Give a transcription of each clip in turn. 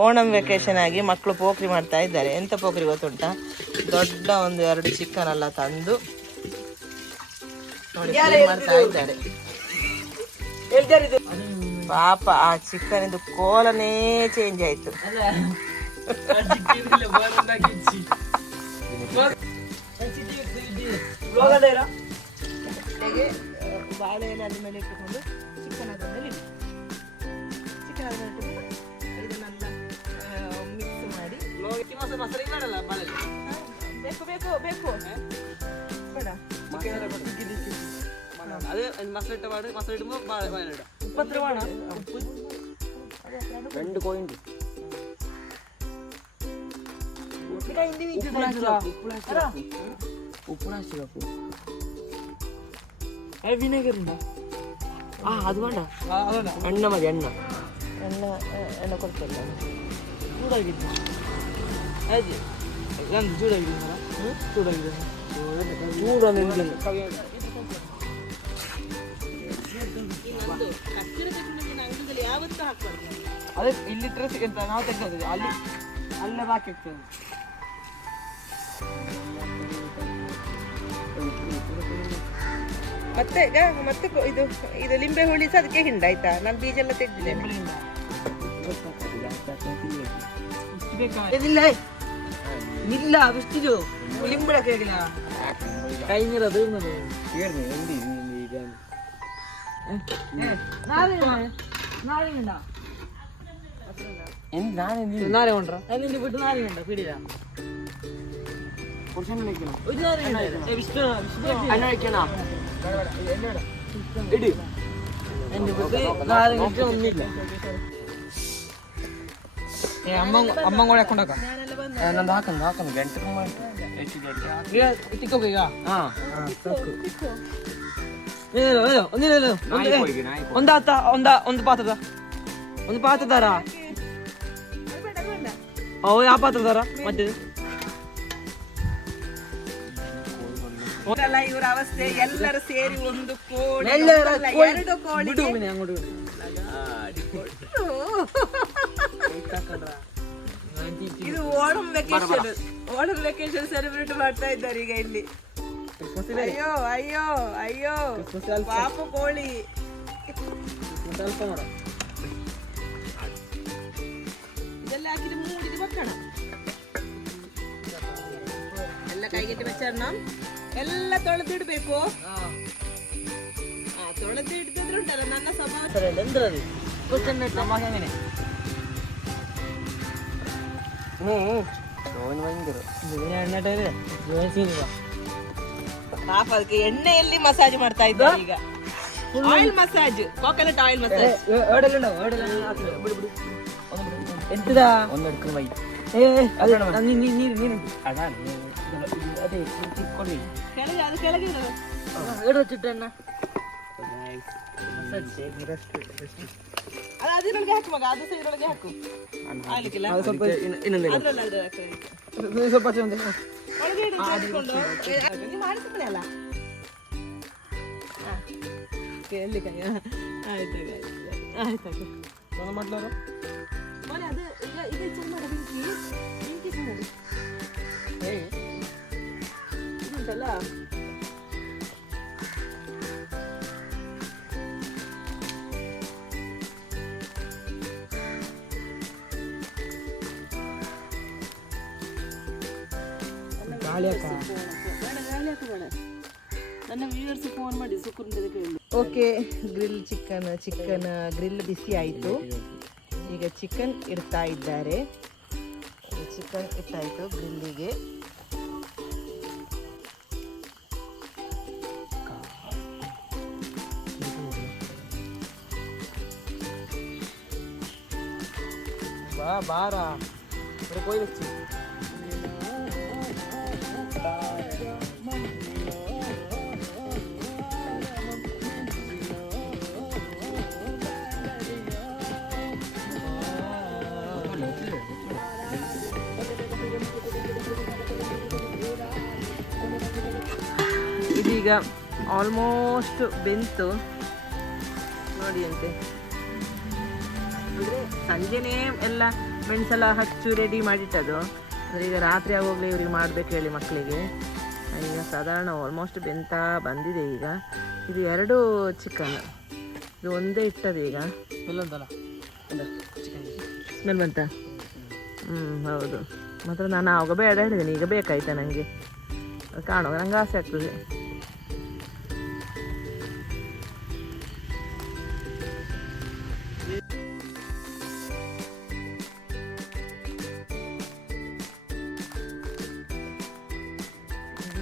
Onam vacation ಆಗಿ ಮಕ್ಕಳು ಪೋಖ್ರಿ ಮಾಡ್ತಾ ಇದ್ದಾರೆ. ಎಂತ ಪೋಖ್ರಿ ಗೊತ್ತುಂಟಾ? ದೊಡ್ಡ 1-2 ಚಿಕನ್ ಎಲ್ಲ ತಂದು ನೋಡಿ ಮಾಡ್ತಾ ಇದ್ದಾರೆ. ಪಾಪ ಆ ಚಿಕನ್ ಇದು ಕೋಲನೇ ಚೇಂಜ್ ಆಯ್ತು. ಬಾಳೆ ಎಲೆ ಅಲ್ಲಿ ಮೇಲೆ ಇಟ್ಟುಕೊಂಡು ಚಿಕನ್ ಅದ್ರ ಮೇಲೆ ಇದನ್ನೆಲ್ಲ ಮಿಕ್ಸ್ ಮಾಡಿ ಬೇಕು ಬೇಕು ಬೇಕು ಬೇಡ ಅದೇ ಮಸಾಲೆ ಮಾಡಿ ಮಸಾಲೆ ಇಡುമ്പോൾ ಬಾಳೆ ಇಡ 20 ರೂಪಾಯಿ 2 ಪಾಯಿಂಟ್ ಉಪ್ಪು ಹಾಕಬೇಕು. ವಿನೆಗರ್ ಉಂಟಾ? ಅದು ಬೇಡ, ಅಣ್ಣ ಮದಿ ಅಣ್ಣ ಎಣ್ಣೆ ಕೊಡ್ತಲ್ಲ ಚೂಡಾಗಿದ್ದು ಆಯ್ತು. ನಂದು ಚೂಡಾಗಿದೆ ಚೂಡಾಗಿದೆ ಚೂಡ ಅದೇ ಇಲ್ಲಿಟ್ಟರೆ ಎಂತ ನಾವು ತೆಗ್ದು ಅಲ್ಲಿ ಅಲ್ಲೇ ಬಾಕಿ ಆಗ್ತದೆ. ಮತ್ತೆ ಮತ್ತೆ ಇದು ಇದು ಲಿಂಬೆ ಹುಳಿ ಸಹ ಅದಕ್ಕೆ ಹಿಂಡ ಆಯ್ತಾ? ನಾನು ಬೀಜ ಎಲ್ಲ ತೆಗ್ದಿದ್ದೇನೆ. ಇಲ್ಲ ಬಿಸ್ತಿದು ಲಿಂಬಳಕ್ಕೆ ಕೈ ನೀರದು ನಾಳೆ ಉಂಟ್ರ ಅಲ್ಲಿ ಬಿಟ್ಟು ನಾಳೆ ಉಂಟ ಪಿಡಿದ ಇಡಿ ಅಮ್ಮಂಗೋಳ ಹಾಕೊಂಡಾಕ ನಂದು ಹಾಕಂದು ಗಂಟೆ ತಿಕ್ಕೋಗ ಈಗ ಒಂದು ಪಾತ್ರದಾರ ಯಾವ ಪಾತ್ರದಾರ ಮತ್ತೆ ಇವರ ಅವಸ್ಥೆ. ಎಲ್ಲರೂ ಸೇರಿ ಒಂದು ಕೋಳಿ ಇದು ಓಣಂ ವೆಕೇಶನ್ ಸೆಲೆಬ್ರೇಟ್ ಮಾಡ್ತಾ ಇದ್ದಾರೆ ಈಗ ಇಲ್ಲಿ. ಅಯ್ಯೋ ಅಯ್ಯೋ ಅಯ್ಯೋ ಪಾಪ ಕೋಳಿ. ಇದೆಲ್ಲ ಹಾಕಿದ್ರೆ ಮೂಡಿದು ಬಕ್ಕಣ ಎಲ್ಲ ಕೈಗೆಟ್ಟಿ ಬಚ್ಚಾರ ಎಲ್ಲ ತೊಳೆದಿಡ್ಬೇಕು. ತೊಳೆದು ಇಡ್ತಿದ್ರೆ ಉಂಟಲ್ಲ ನನ್ನ ಸ್ವಭಾವ. ಪಾಪ ಅದಕ್ಕೆ ಎಣ್ಣೆಯಲ್ಲಿ ಮಸಾಜ್ ಮಾಡ್ತಾ ಇದ್ದಾರೆ ಈಗ. Oil massage, coconut oil massage. ಎಂತದ ಕೆಳಗೆ ಚಿಟ್ಟಣ್ಣ ಅದ್ರೊಳಗೆ ಹಾಕು ಮಗ, ಅದು ಸೈಡೊಳಗೆ ಹಾಕು. ಆಗ್ಲಿಕ್ಕಿಲ್ಲ ಸ್ವಲ್ಪ ಒಳಗೆ ಇಟ್ಕೊಂಡು ನೀವು ಮಾಡಿಸ್ತಾನೆ ಅಲ್ಲ. ಎಲ್ಲಿ ಕೈ ಆಯ್ತಾಗ ಆಯ್ತಾಗ ಮಾಡ್ಲಾರ ಮನೆ ಅದು ಈಗ ಇದು ಚೆಂದ ಮಾಡಿ ಬೆಂಕಿ ಚೆಂದ ಇದುಂಟಲ್ಲ. ನನ್ನ ವ್ಯೂವರ್ಸ್ ಫೋನ್ ಮಾಡಿ ಓಕೆ. ಚಿಕನ್ ಗ್ರಿಲ್ ಬಿಸಿ ಆಯಿತು. ಈಗ ಚಿಕನ್ ಇಡ್ತಾ ಇದ್ದಾರೆ. ಚಿಕನ್ ಇಟ್ಟಾಯಿತು ಗ್ರಿಲ್ಲಿಗೆ. ಬಾರ ಕೊಯ್ಲಚ್ಚಿ ಇದೀಗ ಆಲ್ಮೋಸ್ಟ್ ಬೆಂತು ನೋಡಿ ಅಂತೆ. ಅಂದರೆ ಸಂಜೆನೇ ಎಲ್ಲ ಮೆಣಸೆಲ್ಲ ಹಚ್ಚು ರೆಡಿ ಮಾಡಿಟ್ಟದು. ಅಂದರೆ ಈಗ ರಾತ್ರಿ ಆಗೋಗ್ಲಿ ಇವ್ರಿಗೆ ಮಾಡಬೇಕು ಹೇಳಿ ಮಕ್ಕಳಿಗೆ. ಈಗ ಸಾಧಾರಣ ಆಲ್ಮೋಸ್ಟ್ ಬೆಂತ ಬಂದಿದೆ. ಈಗ ಇದು 2 ಚಿಕನ್, ಇದು ಒಂದೇ ಇಟ್ಟದು. ಈಗ ಸ್ಮೆಲ್ ಬಂತ? ಹೌದು. ಮಾತ್ರ ನಾನು ಆವಾಗ ಬೇಡ ಹೇಳಿದ್ದೀನಿ, ಈಗ ಬೇಕಾಯ್ತಾ ನನಗೆ. ಅದು ಕಾಣುವಾಗ ನಂಗೆ ಆಸೆ ಆಗ್ತದೆ.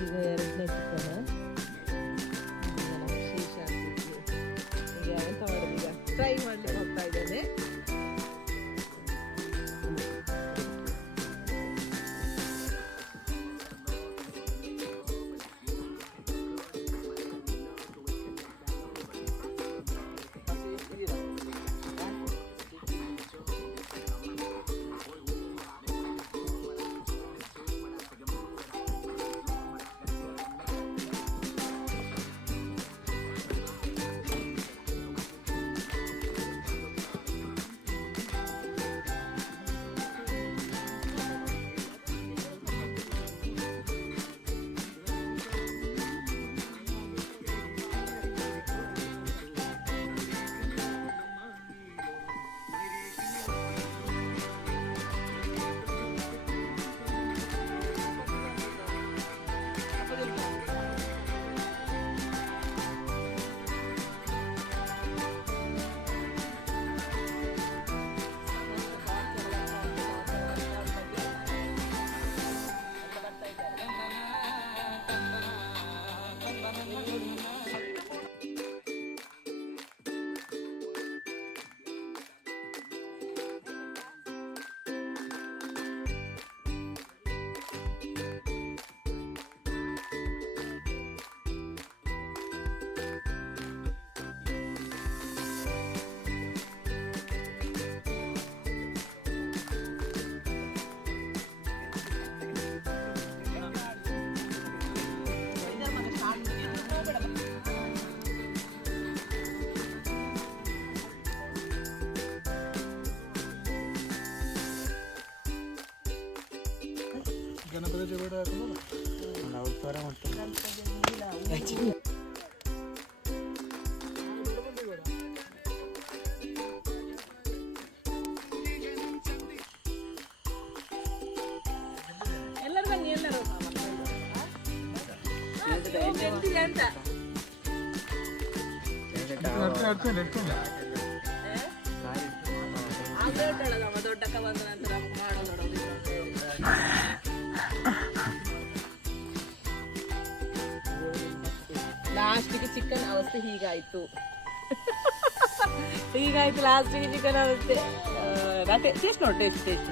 ಈಗ 2ನೇ ಚಿಕನ್ ಶೀಶ ಹಾಕ್ತಿದ್ವಿ. ಈಗ ಎಂತ ಮಾಡೋದು, ಈಗ ಫ್ರೈ ಮಾಡ್ಲಿಕ್ಕೆ ಹೋಗ್ತಾ ಇದ್ದೇನೆ. ಗಣಪತಿ ಬೇಡ ನಾವು ತರ ಮಾಡ್ತೀವಿ. ಎಲ್ಲರೂ ಬನ್ನಿ, ಎಲ್ಲರೂ ದೊಡ್ಡಕ್ಕ ಬಂದ ನಂತರ ಮಾಡೋದು. ಲಾಸ್ಟಿಗೆ ಚಿಕನ್ ಅವಸ್ಥೆ ಹೀಗಾಯ್ತು. ಲಾಸ್ಟಿಗೆ ಚಿಕನ್ ಅವಸ್ಥೆ. ಟೇಸ್ಟ್ ನೋಡಿ, ಟೇಸ್ಟ್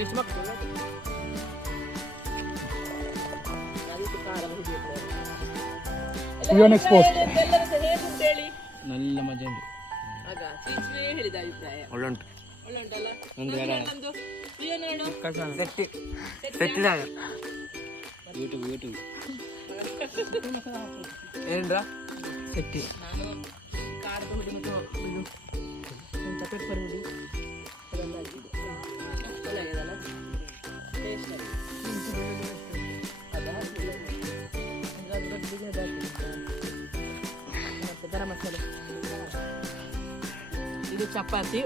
ಎಷ್ಟು ಮಕ್ಕಳು ಹೇಳಿ. നല്ല ಮಜಾ ಉಂಟು. ಆಗ ಚೀಚುವೆ ಹೇಳಿದ ಅಭಿಪ್ರಾಯ ಒಳ್ಳುಂಟು. ಒಳ್ಳುಂಟಲ್ಲ? ಯೂಟ್ಯೂಬ್ ಏನ್ರಾ ಸೆಟ್ಟಿ. ನಾನು ಕಾರದ ಹುಡಿ ಮತ್ತು ಇದು ಎಂತ ಪೆಪ್ಪರ್ ಹುಡಿ ಅದೆಲ್ಲ ಹಾಕಿದ್ದೆ. ಒಳ್ಳೆ ಇದಲ್ಲ ಟೇಸ್ಟ್ ಆಗಿ ಅದು ಹಾಕಿಲ್ಲ. ದೊಡ್ಡದಿಗೆ ಅದು ಹಾಕಿದ್ದೆ. ಮತ್ತು ಗರಂ ಮಸಾಲೆ, ಇದು ಚಪಾತಿ.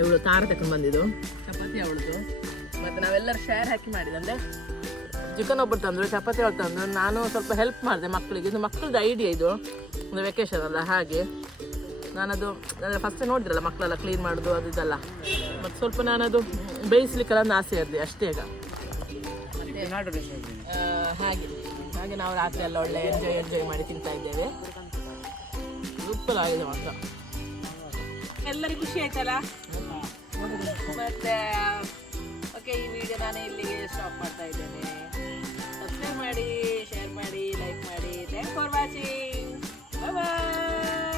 ಇವಳು ತಾರ ತಗೊಂಡು ಬಂದಿದ್ದು ಚಪಾತಿ ಅವಳದು. ಮತ್ತು ನಾವೆಲ್ಲರೂ ಶೇರ್ ಹಾಕಿ ಮಾಡಿದ್ದು. ಅಂದರೆ ಚಿಕನ್ ಒಬ್ಬರು ತಂದರು, ಚಪಾತಿ ಅವಳು ತಂದರು, ನಾನು ಸ್ವಲ್ಪ ಹೆಲ್ಪ್ ಮಾಡಿದೆ ಮಕ್ಕಳಿಗೆ. ಇದು ಮಕ್ಕಳದ್ದು ಐಡಿಯಾ, ಇದು ಒಂದು ವೆಕೇಶನ್ ಅಲ್ಲ, ಹಾಗೆ ನಾನದು ಫಸ್ಟ್ ನೋಡಿದ್ರಲ್ಲ ಮಕ್ಕಳೆಲ್ಲ ಕ್ಲೀನ್ ಮಾಡೋದು ಅದು ಇದೆಲ್ಲ. ಮತ್ತು ಸ್ವಲ್ಪ ನಾನದು ಬೇಯಿಸ್ಲಿಕ್ಕೆಲ್ಲ ಒಂದು ಆಸೆ ಇರಲಿ ಅಷ್ಟೇ. ಈಗ ಹಾಗೆ ನಾವು ರಾತ್ರಿ ಎಲ್ಲ ಒಳ್ಳೆ ಎಂಜಾಯ್ ಮಾಡಿ ತಿಂತಾ ಇದ್ದೇವೆ. ಸೂಪರ್ ಆಗಿದೆ ಮಾತ್ರ. ಎಲ್ಲರಿಗೂ ಖುಷಿ ಆಯ್ತಲ್ಲ? ಮತ್ತೆ ಓಕೆ, ಈ ವಿಡಿಯೋ ನಾನು ಇಲ್ಲಿಗೆ ಸ್ಟಾಪ್ ಮಾಡ್ತಾ ಇದ್ದೇನೆ. ಸಬ್ಸ್ಕ್ರೈಬ್ ಮಾಡಿ, ಶೇರ್ ಮಾಡಿ, ಲೈಕ್ ಮಾಡಿ. Thanks for watching. Bye bye.